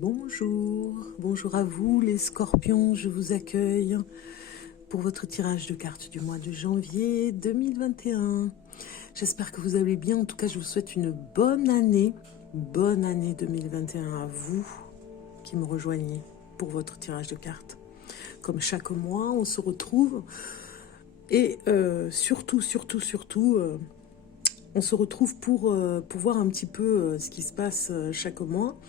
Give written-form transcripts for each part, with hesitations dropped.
Bonjour, bonjour à vous les scorpions, je vous accueille pour votre tirage de cartes du mois de janvier 2021. J'espère que vous allez bien, en tout cas je vous souhaite une bonne année 2021 à vous qui me rejoignez pour votre tirage de cartes. Comme chaque mois, on se retrouve et surtout, on se retrouve pour voir un petit peu ce qui se passe chaque mois.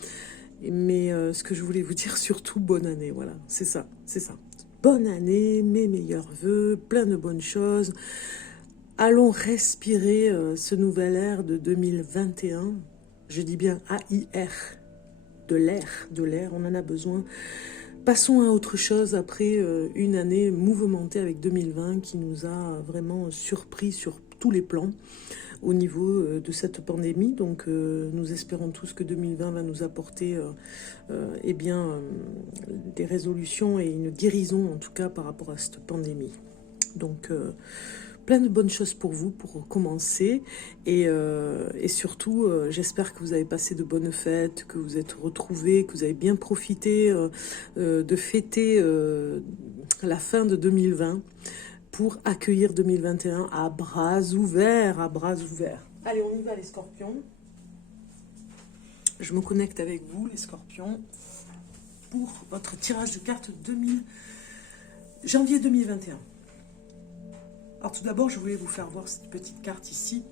Mais ce que je voulais vous dire, surtout, bonne année, voilà, c'est ça, c'est ça. Bonne année, mes meilleurs vœux, plein de bonnes choses. Allons respirer ce nouvel air de 2021. Je dis bien A-I-R, de l'air, on en a besoin. Passons à autre chose après une année mouvementée avec 2020 qui nous a vraiment surpris sur tous les plans au niveau de cette pandémie. Donc nous espérons tous que 2020 va nous apporter des résolutions et une guérison en tout cas par rapport à cette pandémie. Donc plein de bonnes choses pour vous pour commencer et surtout j'espère que vous avez passé de bonnes fêtes, que vous êtes retrouvés, que vous avez bien profité de fêter la fin de 2020 pour accueillir 2021 à bras ouverts, à bras ouverts. Allez, on y va les scorpions. Je me connecte avec vous les scorpions pour votre tirage de cartes janvier 2021. Alors tout d'abord, je voulais vous faire voir cette petite carte ici,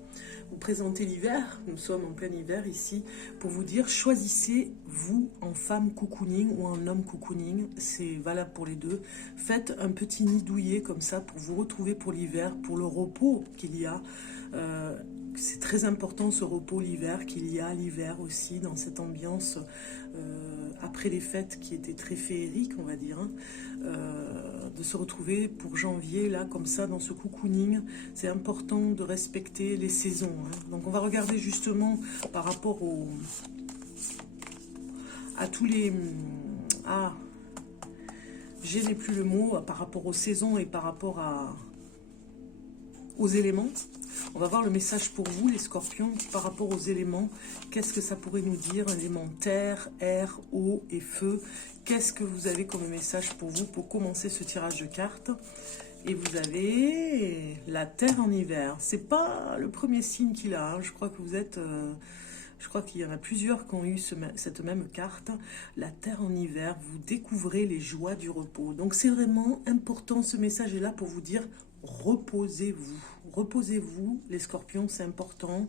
vous présenter l'hiver, nous sommes en plein hiver ici, pour vous dire, choisissez vous en femme cocooning ou en homme cocooning, c'est valable pour les deux, faites un petit nid douillet comme ça pour vous retrouver pour l'hiver, pour le repos qu'il y a, c'est très important ce repos l'hiver, qu'il y a l'hiver aussi dans cette ambiance après les fêtes qui étaient très féeriques on va dire, hein, de se retrouver pour janvier là comme ça dans ce cocooning. C'est important de respecter les saisons, hein. Donc on va regarder justement par rapport à tous les je n'ai plus le mot, par rapport aux saisons et par rapport aux éléments. On va voir le message pour vous, les scorpions, par rapport aux éléments. Qu'est-ce que ça pourrait nous dire? Éléments terre, air, eau et feu. Qu'est-ce que vous avez comme message pour vous pour commencer ce tirage de cartes? Et vous avez la terre en hiver. C'est pas le premier signe qu'il a, hein. Je crois que vous êtes... je crois qu'il y en a plusieurs qui ont eu cette même carte. La terre en hiver, vous découvrez les joies du repos. Donc c'est vraiment important, ce message est là pour vous dire reposez-vous. Reposez-vous, les scorpions, c'est important.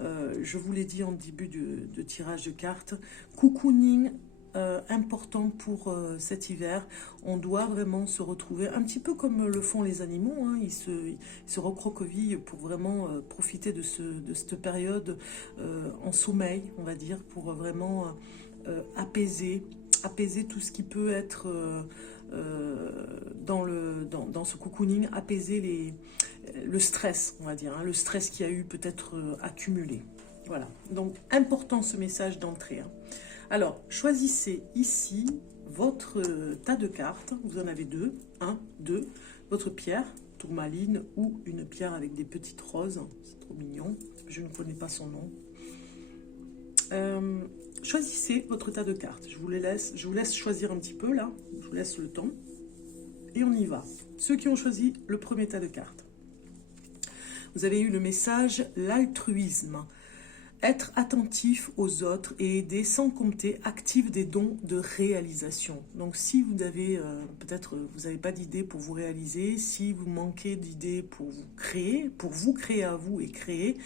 Je vous l'ai dit en début de tirage de cartes. Cocooning, important pour cet hiver. On doit vraiment se retrouver un petit peu comme le font les animaux, hein. Ils se recroquevillent pour vraiment profiter de cette période en sommeil, on va dire, pour vraiment apaiser tout ce qui peut être dans ce cocooning, apaiser le stress, on va dire, hein, le stress qui a eu peut-être accumulé. Voilà, donc important ce message d'entrée, hein. Alors, choisissez ici votre tas de cartes, vous en avez deux, un, deux, votre pierre, tourmaline ou une pierre avec des petites roses, c'est trop mignon, je ne connais pas son nom. Choisissez votre tas de cartes, je vous laisse choisir un petit peu là, je vous laisse le temps, et on y va. Ceux qui ont choisi le premier tas de cartes, vous avez eu le message, l'altruisme. Être attentif aux autres et aider sans compter active des dons de réalisation. Donc si vous avez, peut-être vous n'avez pas d'idée pour vous réaliser, si vous manquez d'idées pour vous créer à vous et créer,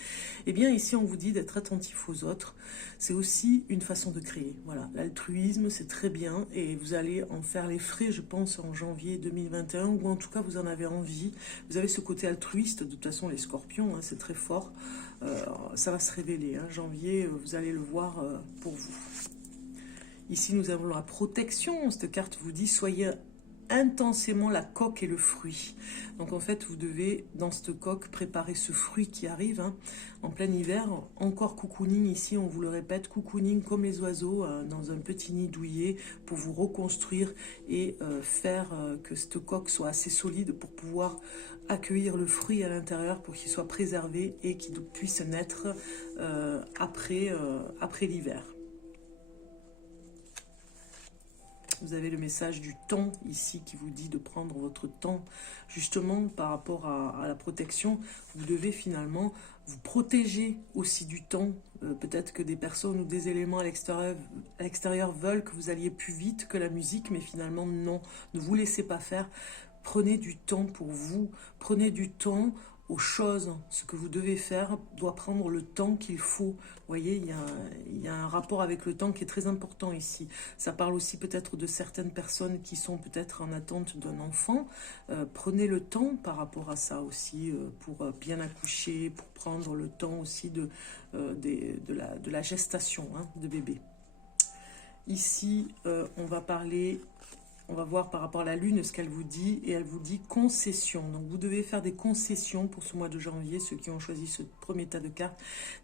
eh bien ici on vous dit d'être attentif aux autres. C'est aussi une façon de créer. Voilà, l'altruisme c'est très bien et vous allez en faire les frais je pense en janvier 2021 ou en tout cas vous en avez envie. Vous avez ce côté altruiste, de toute façon les scorpions, hein, c'est très fort. Ça va se révéler, hein. Janvier, vous allez le voir pour vous. Ici, nous avons la protection. Cette carte vous dit, soyez intensément la coque et le fruit. Donc en fait, vous devez, dans cette coque, préparer ce fruit qui arrive, hein, en plein hiver. Encore cocooning ici, on vous le répète, cocooning comme les oiseaux, dans un petit nid douillet, pour vous reconstruire et faire que cette coque soit assez solide pour pouvoir accueillir le fruit à l'intérieur pour qu'il soit préservé et qu'il puisse naître après l'hiver. Vous avez le message du temps ici qui vous dit de prendre votre temps. Justement, par rapport à la protection, vous devez finalement vous protéger aussi du temps. Peut-être que des personnes ou des éléments à l'extérieur veulent que vous alliez plus vite que la musique, mais finalement non. Ne vous laissez pas faire. Prenez du temps pour vous. Prenez du temps aux choses. Ce que vous devez faire doit prendre le temps qu'il faut. Vous voyez, il y a un rapport avec le temps qui est très important ici. Ça parle aussi peut-être de certaines personnes qui sont peut-être en attente d'un enfant. Prenez le temps par rapport à ça aussi, pour bien accoucher, pour prendre le temps aussi de la gestation, hein, de bébé. Ici, on va parler... On va voir par rapport à la lune ce qu'elle vous dit, et elle vous dit concession. Donc vous devez faire des concessions pour ce mois de janvier, ceux qui ont choisi ce premier tas de cartes,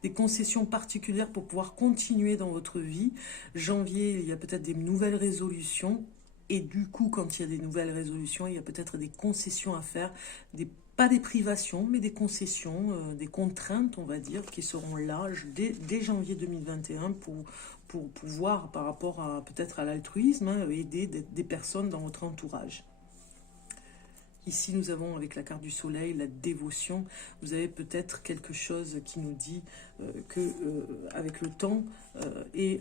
des concessions particulières pour pouvoir continuer dans votre vie. Janvier, il y a peut-être des nouvelles résolutions, et du coup, quand il y a des nouvelles résolutions, il y a peut-être des concessions à faire, pas des privations, mais des concessions, des contraintes, on va dire, qui seront là dès janvier 2021 pour voir par rapport à peut-être à l'altruisme, hein, aider des personnes dans votre entourage. Ici, nous avons avec la carte du soleil, la dévotion. Vous avez peut-être quelque chose qui nous dit que avec le temps et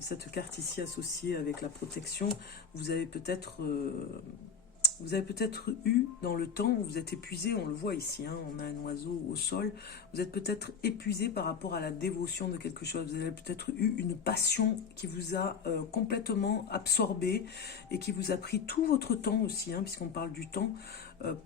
cette carte ici associée avec la protection, vous avez peut-être eu dans le temps, vous êtes épuisé, on le voit ici, hein, on a un oiseau au sol, vous êtes peut-être épuisé par rapport à la dévotion de quelque chose, vous avez peut-être eu une passion qui vous a complètement absorbé et qui vous a pris tout votre temps aussi, hein, puisqu'on parle du temps,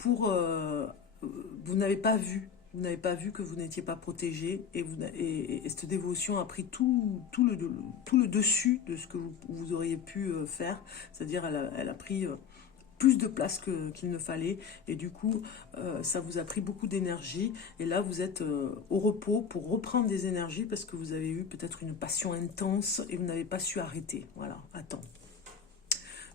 vous n'avez pas vu. Vous n'avez pas vu que vous n'étiez pas protégé et cette dévotion a pris tout le dessus de ce que vous auriez pu faire, c'est-à-dire elle a pris... plus de place qu'il ne fallait, et du coup ça vous a pris beaucoup d'énergie, et là vous êtes au repos pour reprendre des énergies parce que vous avez eu peut-être une passion intense et vous n'avez pas su arrêter. Voilà, attends.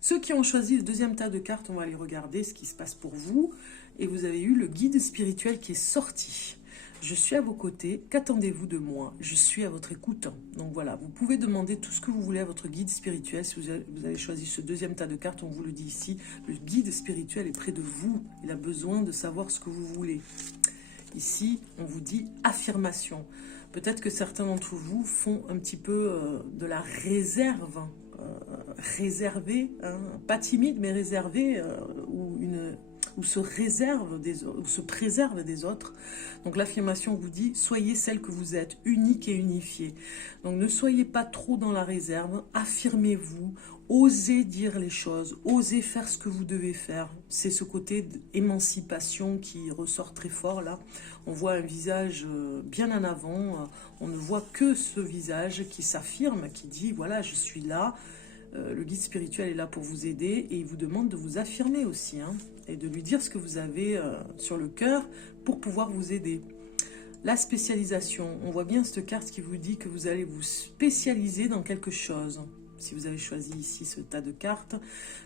Ceux qui ont choisi le deuxième tas de cartes, on va aller regarder ce qui se passe pour vous, et vous avez eu le guide spirituel qui est sorti. Je suis à vos côtés, qu'attendez-vous de moi? Je suis à votre écoute. Donc voilà, vous pouvez demander tout ce que vous voulez à votre guide spirituel. Si vous avez choisi ce deuxième tas de cartes, on vous le dit ici, le guide spirituel est près de vous. Il a besoin de savoir ce que vous voulez. Ici, on vous dit affirmation. Peut-être que certains d'entre vous font un petit peu de la réserve, réservée, hein, pas timide, mais réservée, ou se préserve des autres. Donc l'affirmation vous dit, soyez celle que vous êtes, unique et unifiée. Donc ne soyez pas trop dans la réserve, affirmez-vous, osez dire les choses, osez faire ce que vous devez faire. C'est ce côté d'émancipation qui ressort très fort là. On voit un visage bien en avant, on ne voit que ce visage qui s'affirme, qui dit voilà, je suis là. Le guide spirituel est là pour vous aider et il vous demande de vous affirmer aussi, hein, et de lui dire ce que vous avez sur le cœur pour pouvoir vous aider. La spécialisation, on voit bien cette carte qui vous dit que vous allez vous spécialiser dans quelque chose. Si vous avez choisi ici ce tas de cartes,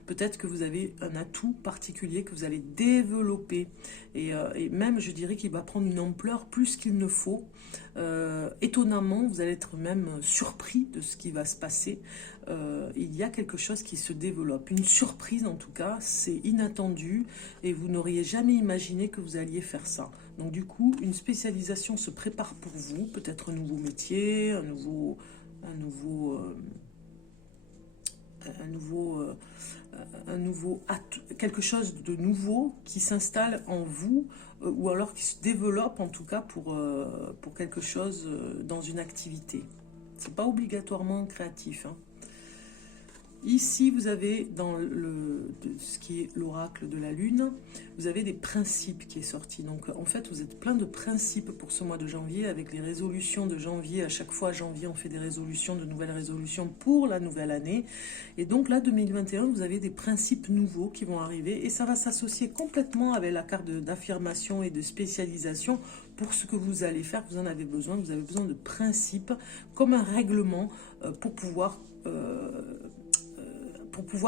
peut-être que vous avez un atout particulier que vous allez développer. Et même, je dirais qu'il va prendre une ampleur plus qu'il ne faut. Étonnamment, vous allez être même surpris de ce qui va se passer. Il y a quelque chose qui se développe. Une surprise en tout cas, c'est inattendu et vous n'auriez jamais imaginé que vous alliez faire ça. Donc du coup, une spécialisation se prépare pour vous. Peut-être un nouveau métier, quelque chose de nouveau qui s'installe en vous, ou alors qui se développe en tout cas pour quelque chose dans une activité. C'est pas obligatoirement créatif, hein. Ici, vous avez dans ce qui est l'oracle de la lune, vous avez des principes qui est sorti. Donc, en fait, vous êtes plein de principes pour ce mois de janvier, avec les résolutions de janvier. À chaque fois, janvier, on fait des résolutions, de nouvelles résolutions pour la nouvelle année. Et donc là, 2021, vous avez des principes nouveaux qui vont arriver. Et ça va s'associer complètement avec la carte d'affirmation et de spécialisation. Pour ce que vous allez faire, vous en avez besoin. Vous avez besoin de principes, comme un règlement, pour pouvoir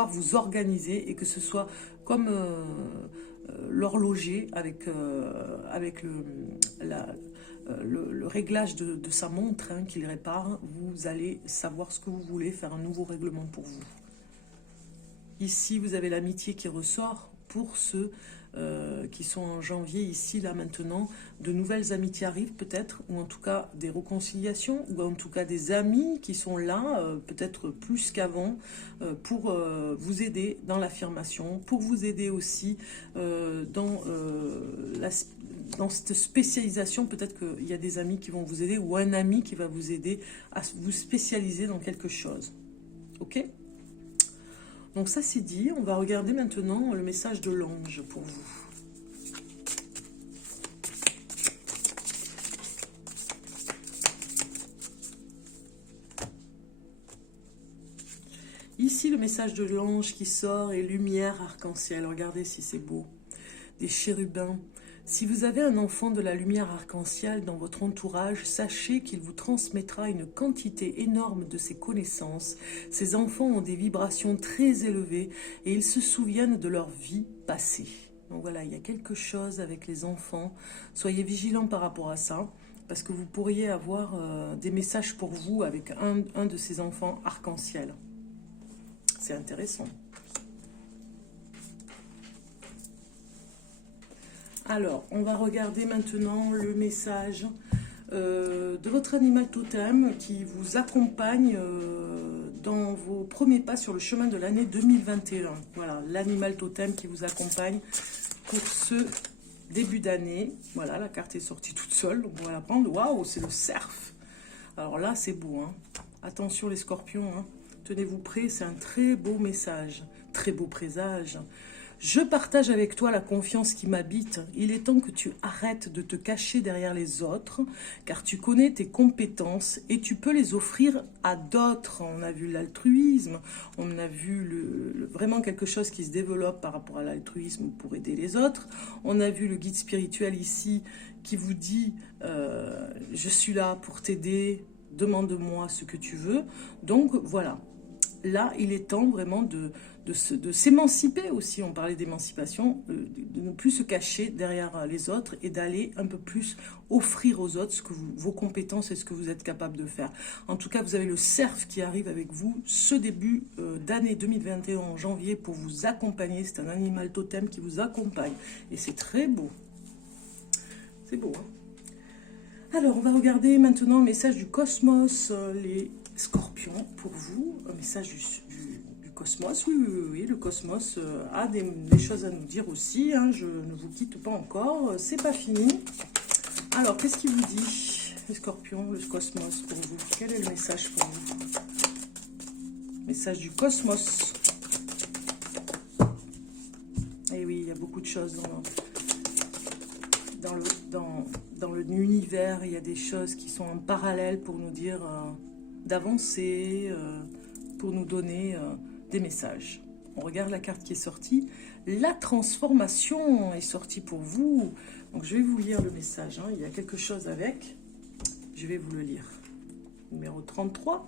vous organiser, et que ce soit comme l'horloger avec le réglage de sa montre, hein, qu'il répare. Vous allez savoir ce que vous voulez, faire un nouveau règlement pour vous. Ici, vous avez l'amitié qui ressort pour ceux qui sont en janvier, ici, là, maintenant. De nouvelles amitiés arrivent peut-être, ou en tout cas des réconciliations, ou en tout cas des amis qui sont là, peut-être plus qu'avant, pour vous aider dans l'affirmation, pour vous aider aussi dans cette spécialisation. Peut-être qu'il y a des amis qui vont vous aider, ou un ami qui va vous aider à vous spécialiser dans quelque chose. Ok ? Donc ça c'est dit, on va regarder maintenant le message de l'ange pour vous. Ici le message de l'ange qui sort est lumière arc-en-ciel, regardez si c'est beau. Des chérubins. Si vous avez un enfant de la lumière arc-en-ciel dans votre entourage, sachez qu'il vous transmettra une quantité énorme de ses connaissances. Ces enfants ont des vibrations très élevées et ils se souviennent de leur vie passée. Donc voilà, il y a quelque chose avec les enfants. Soyez vigilants par rapport à ça, parce que vous pourriez avoir des messages pour vous avec un de ces enfants arc-en-ciel. C'est intéressant. Alors, on va regarder maintenant le message de votre animal totem qui vous accompagne dans vos premiers pas sur le chemin de l'année 2021. Voilà, l'animal totem qui vous accompagne pour ce début d'année. Voilà, la carte est sortie toute seule, donc on va la prendre. Waouh, c'est le cerf. Alors là, c'est beau, hein. Attention les scorpions, hein. Tenez-vous prêts, c'est un très beau message, très beau présage. Je partage avec toi la confiance qui m'habite. Il est temps que tu arrêtes de te cacher derrière les autres, car tu connais tes compétences et tu peux les offrir à d'autres. On a vu l'altruisme, on a vu vraiment quelque chose qui se développe par rapport à l'altruisme pour aider les autres. On a vu le guide spirituel ici qui vous dit je suis là pour t'aider, demande-moi ce que tu veux. Donc voilà. Là, il est temps vraiment de s'émanciper aussi. On parlait d'émancipation, de ne plus se cacher derrière les autres et d'aller un peu plus offrir aux autres vos compétences et ce que vous êtes capable de faire. En tout cas, vous avez le cerf qui arrive avec vous ce début d'année 2021 en janvier pour vous accompagner. C'est un animal totem qui vous accompagne et c'est très beau. C'est beau, hein? Alors, on va regarder maintenant le message du cosmos, les Scorpions, pour vous, un message du cosmos. Oui, le cosmos a des choses à nous dire aussi, hein. Je ne vous quitte pas encore, c'est pas fini. Alors, qu'est-ce qu'il vous dit, les scorpions, le cosmos pour vous? Quel est le message pour vous? Message du cosmos. Et oui, il y a beaucoup de choses dans l'univers, il y a des choses qui sont en parallèle pour nous dire d'avancer, pour nous donner des messages. On regarde la carte qui est sortie. La transformation est sortie pour vous. Donc je vais vous lire le message, hein. Il y a quelque chose avec. Je vais vous le lire. Numéro 33.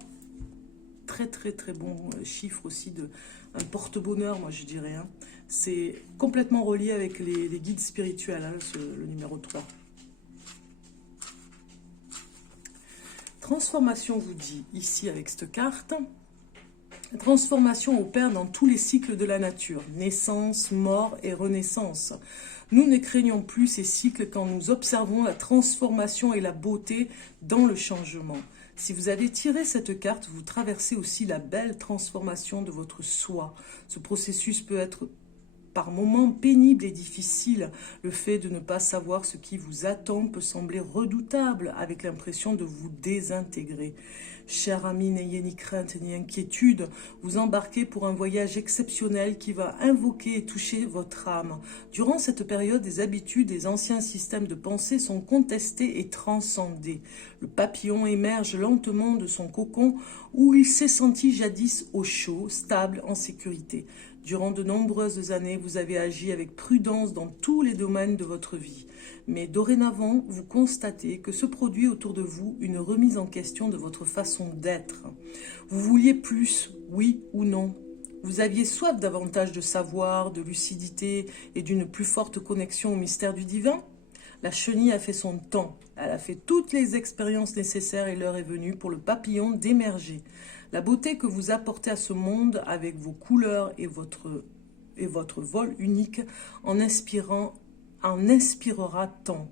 Très très très bon chiffre aussi, un porte-bonheur, moi je dirais, hein. C'est complètement relié avec les guides spirituels, hein, le numéro 3. Transformation vous dit ici avec cette carte. La transformation opère dans tous les cycles de la nature, naissance, mort et renaissance. Nous ne craignons plus ces cycles quand nous observons la transformation et la beauté dans le changement. Si vous avez tiré cette carte, vous traversez aussi la belle transformation de votre soi. Ce processus peut être par moments pénible et difficile. Le fait de ne pas savoir ce qui vous attend peut sembler redoutable, avec l'impression de vous désintégrer. Chers amis, n'ayez ni crainte ni inquiétude. Vous embarquez pour un voyage exceptionnel qui va invoquer et toucher votre âme. Durant cette période, des habitudes et des anciens systèmes de pensée sont contestés et transcendés. Le papillon émerge lentement de son cocon où il s'est senti jadis au chaud, stable, en sécurité. Durant de nombreuses années, vous avez agi avec prudence dans tous les domaines de votre vie. Mais dorénavant, vous constatez que se produit autour de vous une remise en question de votre façon d'être. Vous vouliez plus, oui ou non? Vous aviez soif davantage de savoir, de lucidité et d'une plus forte connexion au mystère du divin? La chenille a fait son temps. Elle a fait toutes les expériences nécessaires et l'heure est venue pour le papillon d'émerger. La beauté que vous apportez à ce monde avec vos couleurs et votre vol unique en inspirera tant.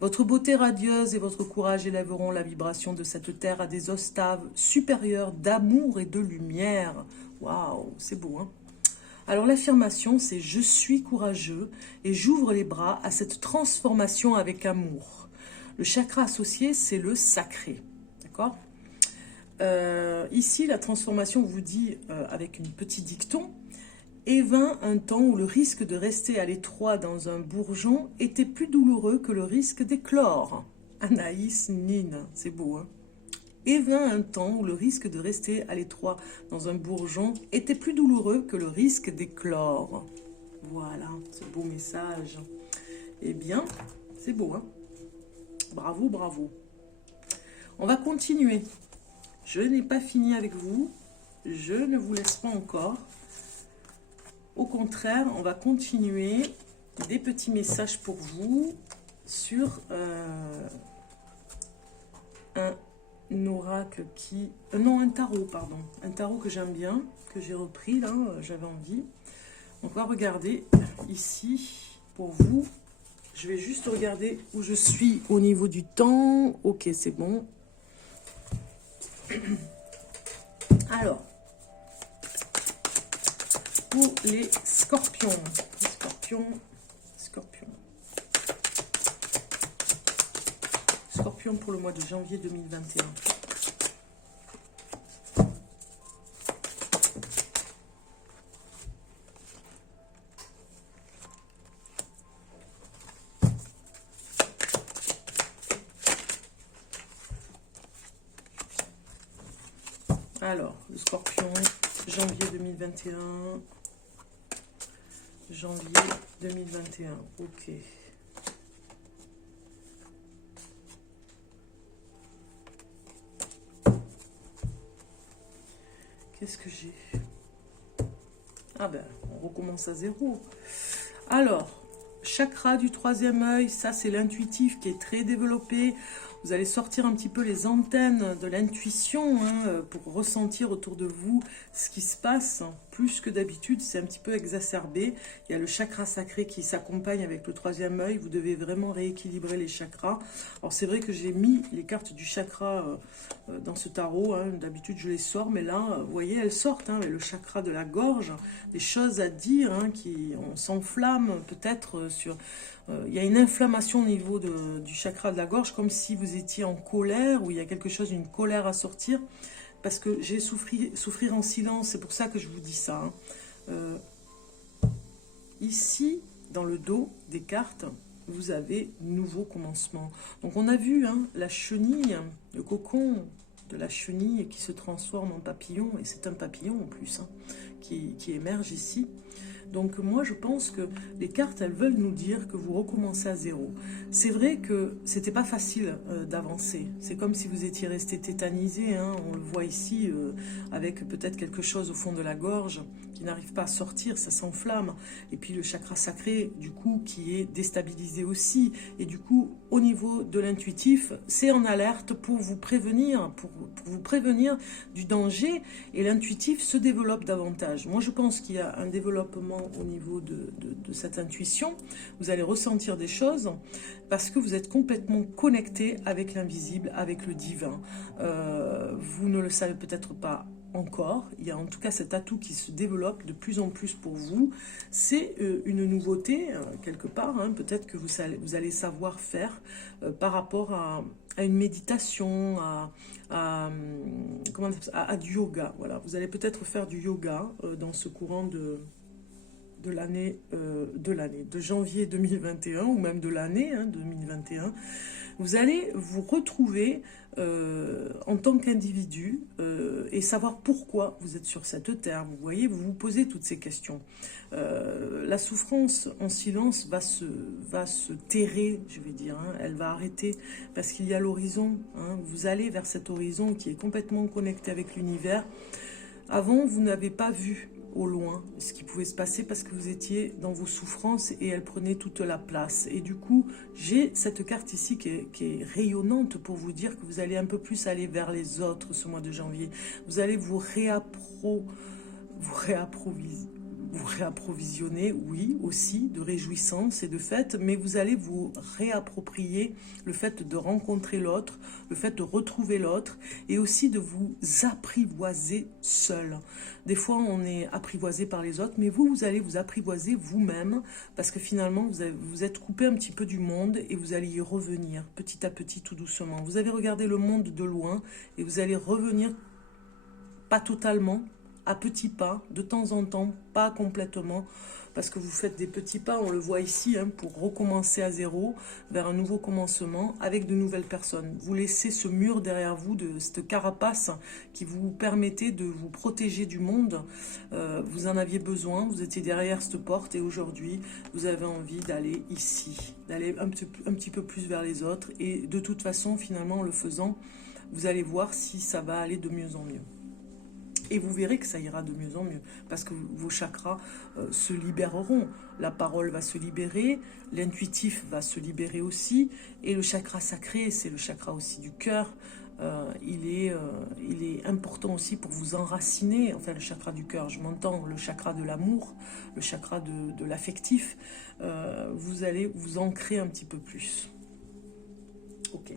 Votre beauté radieuse et votre courage élèveront la vibration de cette terre à des octaves supérieures d'amour et de lumière. Waouh, c'est beau, hein? Alors l'affirmation, c'est « Je suis courageux et j'ouvre les bras à cette transformation avec amour ». Le chakra associé, c'est le sacré. D'accord? Ici, la transformation vous dit, avec une petite dicton, « Et vint un temps où le risque de rester à l'étroit dans un bourgeon était plus douloureux que le risque d'éclore. » Anaïs Nin, c'est beau, hein? Et vint un temps où le risque de rester à l'étroit dans un bourgeon était plus douloureux que le risque d'éclore. Voilà, ce beau message. Eh bien, c'est beau, hein? Bravo, bravo. On va continuer. Je n'ai pas fini avec vous. Je ne vous laisse pas encore. Au contraire, on va continuer des petits messages pour vous sur un oracle qui... non, un tarot, pardon. Un tarot que j'aime bien, que j'ai repris, là, j'avais envie. On va regarder ici, pour vous. Je vais juste regarder où je suis au niveau du temps. Ok, c'est bon. Alors, pour les scorpions. Les scorpions. Scorpion pour le mois de janvier 2021. Alors, le scorpion, janvier 2021. Janvier 2021, ok. Qu'est-ce que j'ai? Ah ben, on recommence à zéro. Alors, chakra du troisième œil, ça c'est l'intuitif qui est très développé. Vous allez sortir un petit peu les antennes de l'intuition, hein, pour ressentir autour de vous ce qui se passe. Plus que d'habitude, c'est un petit peu exacerbé. Il y a le chakra sacré qui s'accompagne avec le troisième œil. Vous devez vraiment rééquilibrer les chakras. Alors c'est vrai que j'ai mis les cartes du chakra dans ce tarot. Hein. D'habitude, je les sors, mais là, vous voyez, elles sortent. Hein, le chakra de la gorge, des choses à dire, hein, on s'enflamme peut-être sur... il y a une inflammation au niveau du chakra de la gorge, comme si vous étiez en colère, ou il y a quelque chose, une colère à sortir, parce que j'ai souffrir en silence, c'est pour ça que je vous dis ça. Hein. Ici, dans le dos des cartes, vous avez nouveau commencement. Donc on a vu, hein, la chenille, le cocon de la chenille qui se transforme en papillon, et c'est un papillon en plus, hein, qui émerge ici. Donc moi je pense que les cartes, elles veulent nous dire que vous recommencez à zéro. C'est vrai que c'était pas facile d'avancer. C'est comme si vous étiez resté tétanisé, hein. On le voit ici avec peut-être quelque chose au fond de la gorge qui n'arrive pas à sortir, ça s'enflamme. Et puis le chakra sacré, du coup, qui est déstabilisé aussi. Et du coup, au niveau de l'intuitif, c'est en alerte pour vous prévenir, pour vous prévenir du danger. Et l'intuitif se développe davantage. Moi, je pense qu'il y a un développement au niveau de cette intuition. Vous allez ressentir des choses parce que vous êtes complètement connecté avec l'invisible, avec le divin. Vous ne le savez peut-être pas encore, il y a en tout cas cet atout qui se développe de plus en plus pour vous. C'est une nouveauté quelque part, hein. Peut-être que vous allez savoir faire par rapport à une méditation, à du yoga. Voilà, vous allez peut-être faire du yoga dans ce courant de l'année de janvier 2021 ou même de l'année 2021. Vous allez vous retrouver en tant qu'individu et savoir pourquoi vous êtes sur cette terre. Vous voyez, vous vous posez toutes ces questions. La souffrance en silence va se terrer, je vais dire, hein. Elle va arrêter parce qu'il y a l'horizon, hein. Vous allez vers cet horizon qui est complètement connecté avec l'univers. Avant, vous n'avez pas vu au loin ce qui pouvait se passer parce que vous étiez dans vos souffrances et elle prenait toute la place. Et du coup, j'ai cette carte ici qui est rayonnante pour vous dire que vous allez un peu plus aller vers les autres ce mois de janvier. Vous allez vous réapprovisionner, oui, aussi, de réjouissance et de fête, mais vous allez vous réapproprier le fait de rencontrer l'autre, le fait de retrouver l'autre, et aussi de vous apprivoiser seul. Des fois, on est apprivoisé par les autres, mais vous allez vous apprivoiser vous-même, parce que finalement, vous êtes coupé un petit peu du monde, et vous allez y revenir, petit à petit, tout doucement. Vous avez regardé le monde de loin, et vous allez revenir, pas totalement, à petits pas, de temps en temps, pas complètement, parce que vous faites des petits pas, on le voit ici, hein, pour recommencer à zéro, vers un nouveau commencement, avec de nouvelles personnes. Vous laissez ce mur derrière vous, de cette carapace, qui vous permettait de vous protéger du monde. Vous en aviez besoin, vous étiez derrière cette porte, et aujourd'hui, vous avez envie d'aller ici, d'aller un petit peu plus vers les autres, et de toute façon, finalement, en le faisant, vous allez voir si ça va aller de mieux en mieux. Et vous verrez que ça ira de mieux en mieux, parce que vos chakras se libéreront. La parole va se libérer, l'intuitif va se libérer aussi, et le chakra sacré, c'est le chakra aussi du cœur. Il est important aussi pour vous enraciner, enfin le chakra du cœur, je m'entends, le chakra de l'amour, le chakra de l'affectif. Vous allez vous ancrer un petit peu plus. Ok.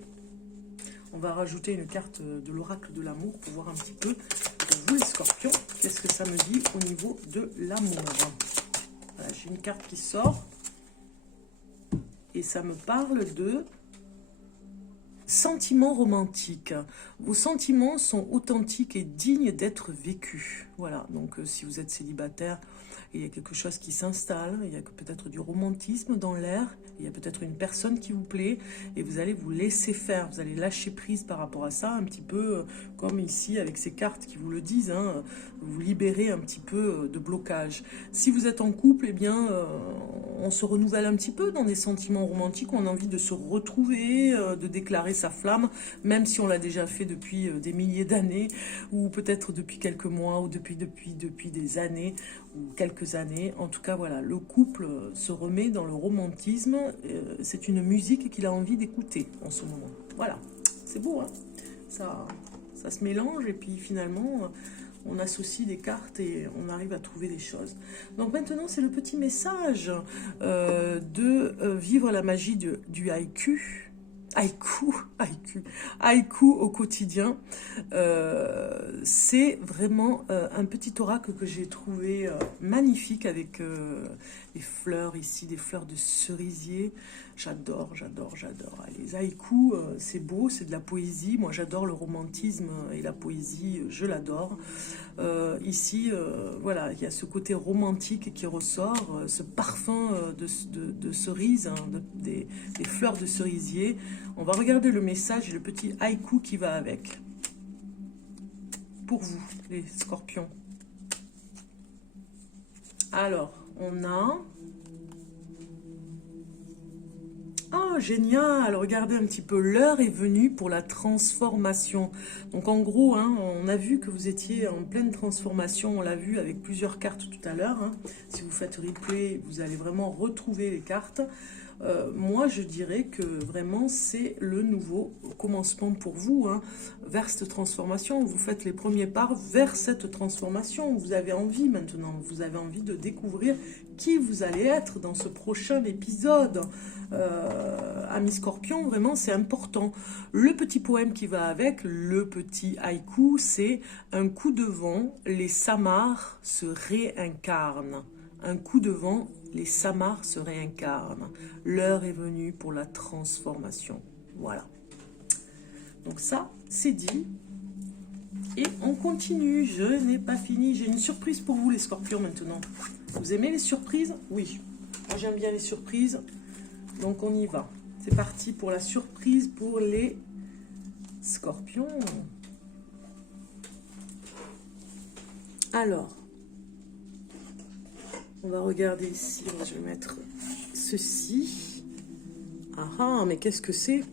On va rajouter une carte de l'oracle de l'amour pour voir un petit peu, pour vous les scorpions, qu'est-ce que ça me dit au niveau de l'amour. Voilà, j'ai une carte qui sort et ça me parle de sentiments romantiques. Vos sentiments sont authentiques et dignes d'être vécus. Voilà, donc si vous êtes célibataire, il y a quelque chose qui s'installe, il y a peut-être du romantisme dans l'air, il y a peut-être une personne qui vous plaît, et vous allez vous laisser faire, vous allez lâcher prise par rapport à ça, un petit peu comme ici avec ces cartes qui vous le disent, hein, vous libérez un petit peu de blocage. Si vous êtes en couple, eh bien, on se renouvelle un petit peu dans des sentiments romantiques, on a envie de se retrouver, de déclarer sa flamme, même si on l'a déjà fait depuis des milliers d'années, ou peut-être depuis quelques mois, ou depuis des années, ou quelques années. En tout cas, voilà, le couple se remet dans le romantisme. C'est une musique qu'il a envie d'écouter en ce moment. Voilà, c'est beau, hein, ça se mélange et puis finalement, on associe des cartes et on arrive à trouver des choses. Donc maintenant, c'est le petit message de vivre la magie du haïku. Haïku au quotidien. C'est vraiment un petit oracle que j'ai trouvé magnifique avec les fleurs ici, des fleurs de cerisier. J'adore. Les haïkus, c'est beau, c'est de la poésie. Moi, j'adore le romantisme et la poésie, je l'adore. Ici, voilà, il y a ce côté romantique qui ressort, ce parfum de cerise, hein, des fleurs de cerisier. On va regarder le message et le petit haïku qui va avec. Pour vous, les scorpions. Alors, on a... Oh, génial! Regardez un petit peu, l'heure est venue pour la transformation. Donc en gros, hein, on a vu que vous étiez en pleine transformation, on l'a vu avec plusieurs cartes tout à l'heure. Hein. Si vous faites replay, vous allez vraiment retrouver les cartes. Moi, je dirais que vraiment, c'est le nouveau commencement pour vous, hein, vers cette transformation. Vous faites les premiers pas vers cette transformation. Vous avez envie maintenant, vous avez envie de découvrir qui vous allez être dans ce prochain épisode. Amis Scorpion, vraiment, c'est important. Le petit poème qui va avec, le petit haïku, c'est « Un coup de vent, les Samars se réincarnent ». Un coup de vent, les Samars se réincarnent. L'heure est venue pour la transformation. Voilà. Donc ça, c'est dit. Et on continue. Je n'ai pas fini. J'ai une surprise pour vous, les scorpions, maintenant. Vous aimez les surprises? Oui. Moi, j'aime bien les surprises. Donc, on y va. C'est parti pour la surprise pour les scorpions. Alors, on va regarder ici. Je vais mettre ceci. Ah, mais qu'est-ce que c'est?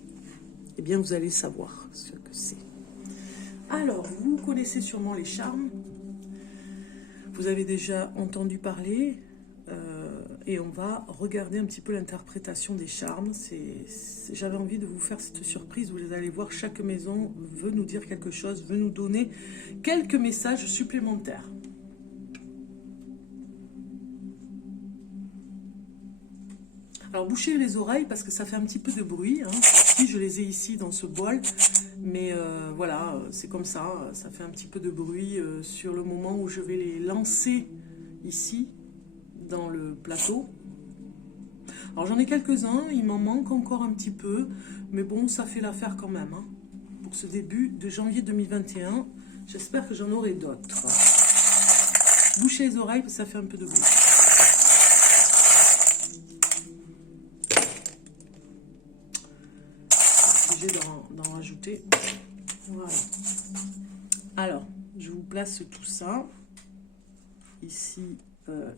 Eh bien, vous allez savoir ce que c'est. Alors, vous connaissez sûrement les charmes. vous avez déjà entendu parler. Et on va regarder un petit peu l'interprétation des charmes. J'avais envie de vous faire cette surprise où vous allez voir chaque maison veut nous dire quelque chose, veut nous donner quelques messages supplémentaires. Alors bouchez les oreilles parce que ça fait un petit peu de bruit. Hein. Si je les ai ici dans ce bol, mais voilà, c'est comme ça. Ça fait un petit peu de bruit sur le moment où je vais les lancer ici dans le plateau. Alors j'en ai quelques-uns, il m'en manque encore un petit peu, mais bon, ça fait l'affaire quand même. Hein. Pour ce début de janvier 2021, j'espère que j'en aurai d'autres. Bouchez les oreilles, ça fait un peu de bruit. Obligé d'en rajouter. Voilà. Alors, je vous place tout ça. Ici,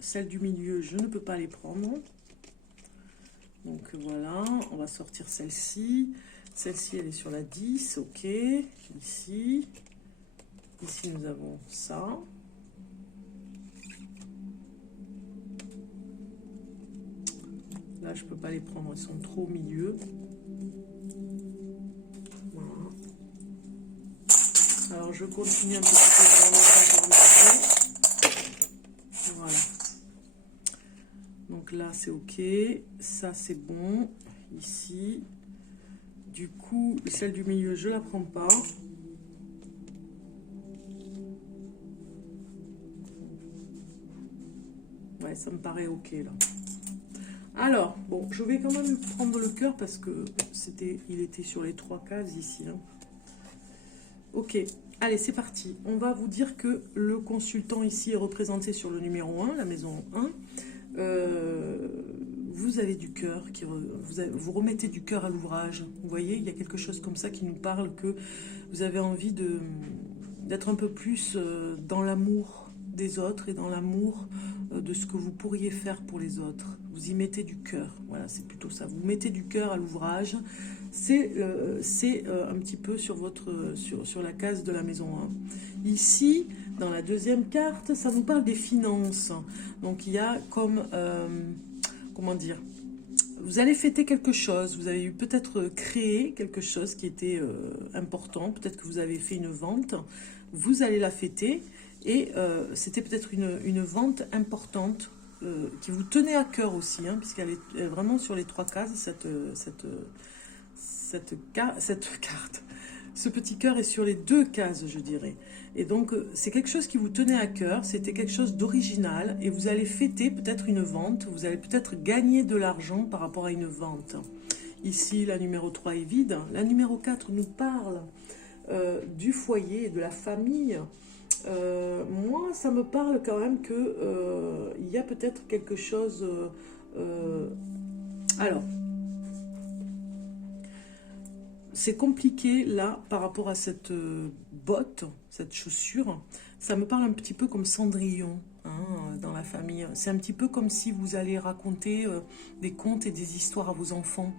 celle du milieu, je ne peux pas les prendre. Donc voilà, on va sortir celle-ci. Celle-ci, elle est sur la 10, ok. Ici. Ici, nous avons ça. Là, je ne peux pas les prendre, elles sont trop au milieu. Voilà. Alors, je continue un petit peu dans le voilà. Donc là, c'est ok. Ça, c'est bon. Ici. Du coup, celle du milieu, je la prends pas. Ouais, ça me paraît ok, là. Alors, bon, je vais quand même prendre le cœur parce que il était sur les 3 cases ici. Hein. Ok. Allez, c'est parti. On va vous dire que le consultant ici est représenté sur le numéro 1, la maison 1. Vous avez du cœur, vous remettez du cœur à l'ouvrage. Vous voyez, il y a quelque chose comme ça qui nous parle que vous avez envie d'être un peu plus dans l'amour des autres et dans l'amour de ce que vous pourriez faire pour les autres. Vous y mettez du cœur. Voilà, c'est plutôt ça. Vous mettez du cœur à l'ouvrage. C'est un petit peu sur la case de la maison 1. Ici, dans la deuxième carte, ça nous parle des finances. Donc, il y a comme... comment dire, vous allez fêter quelque chose, vous avez peut-être créé quelque chose qui était important, peut-être que vous avez fait une vente, vous allez la fêter, et c'était peut-être une vente importante qui vous tenait à cœur aussi, hein, puisqu'elle est vraiment sur les 3 cases, cette carte. Ce petit cœur est sur les 2 cases, je dirais. Et donc, c'est quelque chose qui vous tenait à cœur, c'était quelque chose d'original, et vous allez fêter peut-être une vente, vous allez peut-être gagner de l'argent par rapport à une vente. Ici, la numéro 3 est vide. La numéro 4 nous parle du foyer et de la famille. Moi, ça me parle quand même que il y a peut-être quelque chose... alors... C'est compliqué là par rapport à cette botte, cette chaussure. Ça me parle un petit peu comme Cendrillon hein, dans la famille. C'est un petit peu comme si vous allez raconter des contes et des histoires à vos enfants.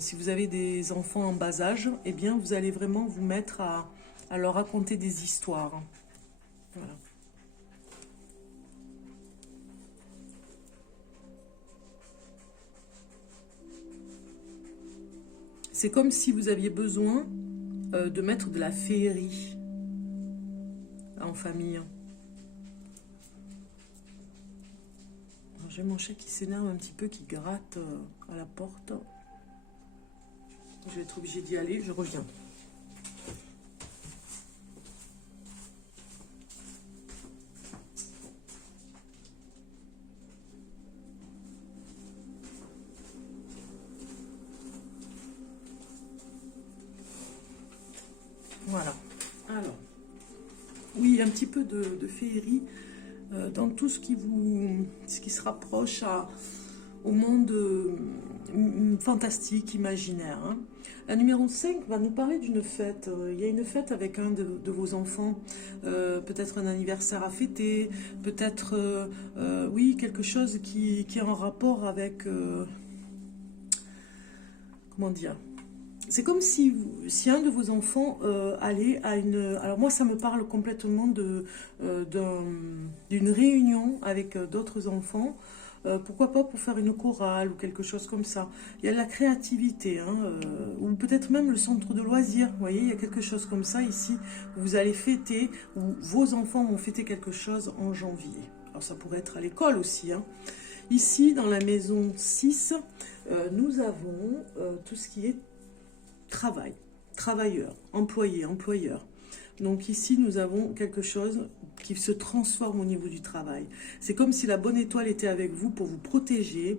Si vous avez des enfants en bas âge, eh bien vous allez vraiment vous mettre à leur raconter des histoires. Voilà. C'est comme si vous aviez besoin de mettre de la féerie en famille. J'ai mon chat qui s'énerve un petit peu, qui gratte à la porte. Je vais être obligée d'y aller, je reviens. Voilà. Alors, oui, un petit peu de féerie dans tout ce qui se rapproche au monde fantastique, imaginaire. Hein. La numéro 5 va nous parler d'une fête. Il y a une fête avec un de vos enfants, peut-être un anniversaire à fêter, peut-être, oui, quelque chose qui est en rapport avec, comment dire, c'est comme si, si un de vos enfants allait à une... Alors moi, ça me parle complètement d'une réunion avec d'autres enfants. Pourquoi pas pour faire une chorale ou quelque chose comme ça. Il y a de la créativité, hein, ou peut-être même le centre de loisirs. Vous voyez, il y a quelque chose comme ça ici. Vous allez fêter, ou vos enfants vont fêter quelque chose en janvier. Alors ça pourrait être à l'école aussi, hein. Ici, dans la maison 6, nous avons tout ce qui est travail, travailleur, employé, employeur. Donc ici, nous avons quelque chose qui se transforme au niveau du travail. C'est comme si la bonne étoile était avec vous pour vous protéger.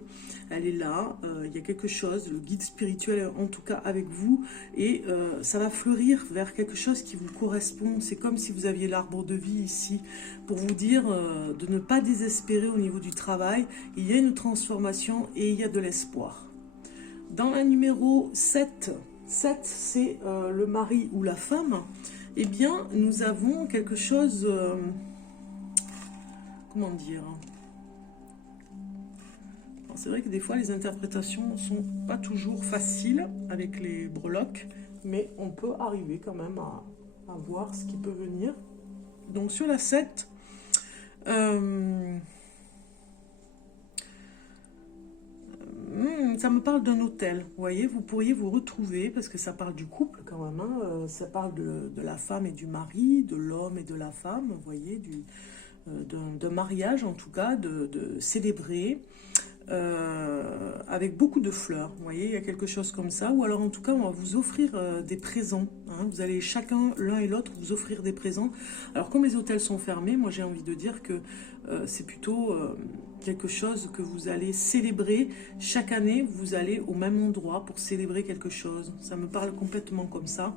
Elle est là, il y a quelque chose, le guide spirituel en tout cas avec vous. Et ça va fleurir vers quelque chose qui vous correspond. C'est comme si vous aviez l'arbre de vie ici pour vous dire de ne pas désespérer au niveau du travail. Il y a une transformation et il y a de l'espoir. Dans la numéro 7, c'est le mari ou la femme. Eh bien, nous avons quelque chose, comment dire, c'est vrai que des fois les interprétations ne sont pas toujours faciles avec les breloques, mais on peut arriver quand même à voir ce qui peut venir. Donc sur la 7, ça me parle d'un hôtel, vous voyez, vous pourriez vous retrouver, parce que ça parle du couple quand même, hein, ça parle de la femme et du mari, de l'homme et de la femme, vous voyez, d'un mariage en tout cas, de célébrer, avec beaucoup de fleurs, vous voyez, il y a quelque chose comme ça, ou alors en tout cas on va vous offrir des présents, hein, vous allez chacun, l'un et l'autre, vous offrir des présents. Alors comme les hôtels sont fermés, moi j'ai envie de dire que c'est plutôt quelque chose que vous allez célébrer, chaque année vous allez au même endroit pour célébrer quelque chose, ça me parle complètement comme ça,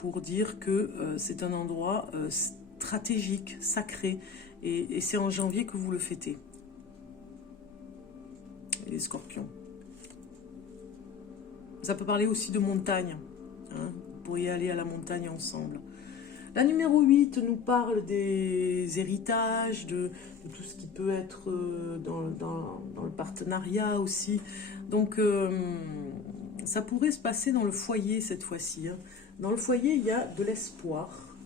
pour dire que c'est un endroit stratégique, sacré, et c'est en janvier que vous le fêtez. Les scorpions. Ça peut parler aussi de montagne. Hein, vous pourriez aller à la montagne ensemble. La numéro 8 nous parle des héritages, de tout ce qui peut être dans le partenariat aussi. Donc, ça pourrait se passer dans le foyer cette fois-ci. Hein. Dans le foyer, il y a de l'espoir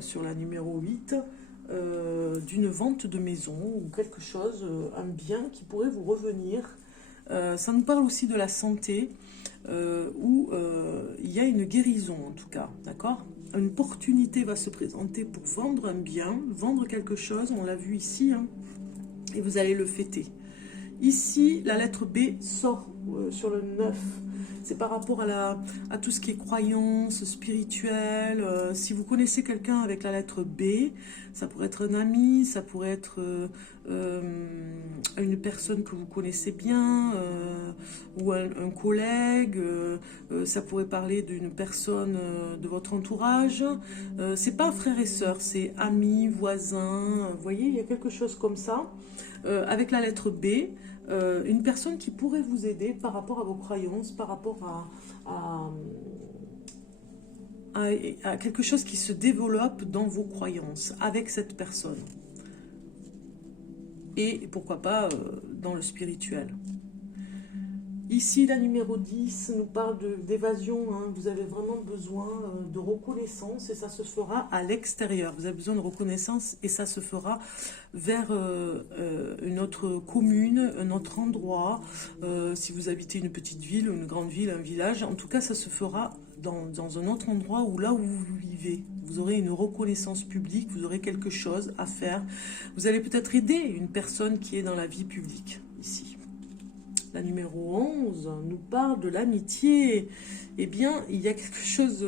sur la numéro 8. D'une vente de maison ou quelque chose, un bien qui pourrait vous revenir. Ça nous parle aussi de la santé, où il y a une guérison en tout cas, d'accord? Une opportunité va se présenter pour vendre un bien, vendre quelque chose, on l'a vu ici, hein, et vous allez le fêter. Ici, la lettre B sort sur le 9. C'est par rapport à tout ce qui est croyance spirituelle. Si vous connaissez quelqu'un avec la lettre B, ça pourrait être un ami, ça pourrait être une personne que vous connaissez bien, ou un collègue, ça pourrait parler d'une personne de votre entourage. C'est pas frère et sœur, c'est amis, voisins. Vous voyez, il y a quelque chose comme ça. Avec la lettre B, une personne qui pourrait vous aider par rapport à vos croyances, par rapport à quelque chose qui se développe dans vos croyances avec cette personne. Et pourquoi pas dans le spirituel. Ici, la numéro 10 nous parle d'évasion. Hein. Vous avez vraiment besoin de reconnaissance et ça se fera à l'extérieur. Vous avez besoin de reconnaissance et ça se fera vers une autre commune, un autre endroit. Si vous habitez une petite ville, une grande ville, un village, en tout cas, ça se fera dans un autre endroit où là où vous vivez. Vous aurez une reconnaissance publique, vous aurez quelque chose à faire. Vous allez peut-être aider une personne qui est dans la vie publique ici. La numéro 11 nous parle de l'amitié. Eh bien, il y a quelque chose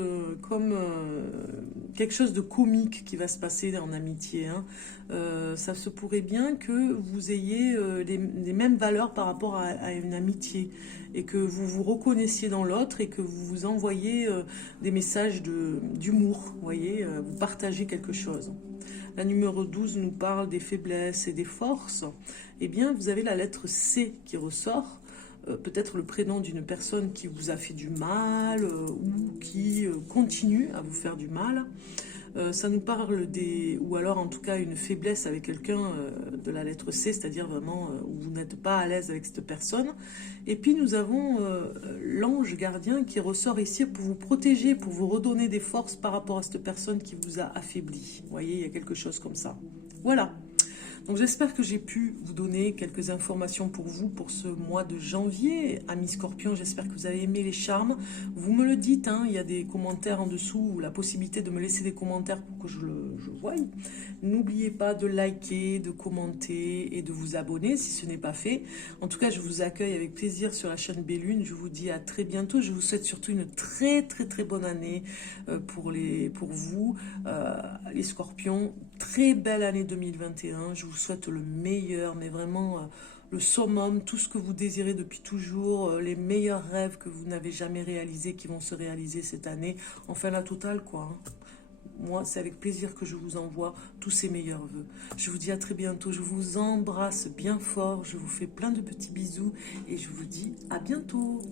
quelque chose de comique qui va se passer en amitié. Hein. Ça se pourrait bien que vous ayez les mêmes valeurs par rapport à une amitié et que vous vous reconnaissiez dans l'autre et que vous vous envoyez des messages d'humour. Vous voyez, vous partagez quelque chose. La numéro 12 nous parle des faiblesses et des forces. Eh bien, vous avez la lettre C qui ressort. Peut-être le prénom d'une personne qui vous a fait du mal ou qui continue à vous faire du mal. Ça nous parle des... Ou alors en tout cas une faiblesse avec quelqu'un de la lettre C, c'est-à-dire vraiment où vous n'êtes pas à l'aise avec cette personne. Et puis nous avons l'ange gardien qui ressort ici pour vous protéger, pour vous redonner des forces par rapport à cette personne qui vous a affaibli. Vous voyez, il y a quelque chose comme ça. Voilà. Donc j'espère que j'ai pu vous donner quelques informations pour vous pour ce mois de janvier. Amis Scorpions, j'espère que vous avez aimé les charmes. Vous me le dites, hein, il y a des commentaires en dessous, ou la possibilité de me laisser des commentaires pour que je voie. N'oubliez pas de liker, de commenter et de vous abonner si ce n'est pas fait. En tout cas, je vous accueille avec plaisir sur la chaîne Bellune. Je vous dis à très bientôt. Je vous souhaite surtout une très bonne année pour vous, les Scorpions. Très belle année 2021. Je vous souhaite le meilleur, mais vraiment le summum, tout ce que vous désirez depuis toujours, les meilleurs rêves que vous n'avez jamais réalisés, qui vont se réaliser cette année. Enfin, la totale, quoi. Hein. Moi, c'est avec plaisir que je vous envoie tous ces meilleurs vœux. Je vous dis à très bientôt. Je vous embrasse bien fort. Je vous fais plein de petits bisous et je vous dis à bientôt.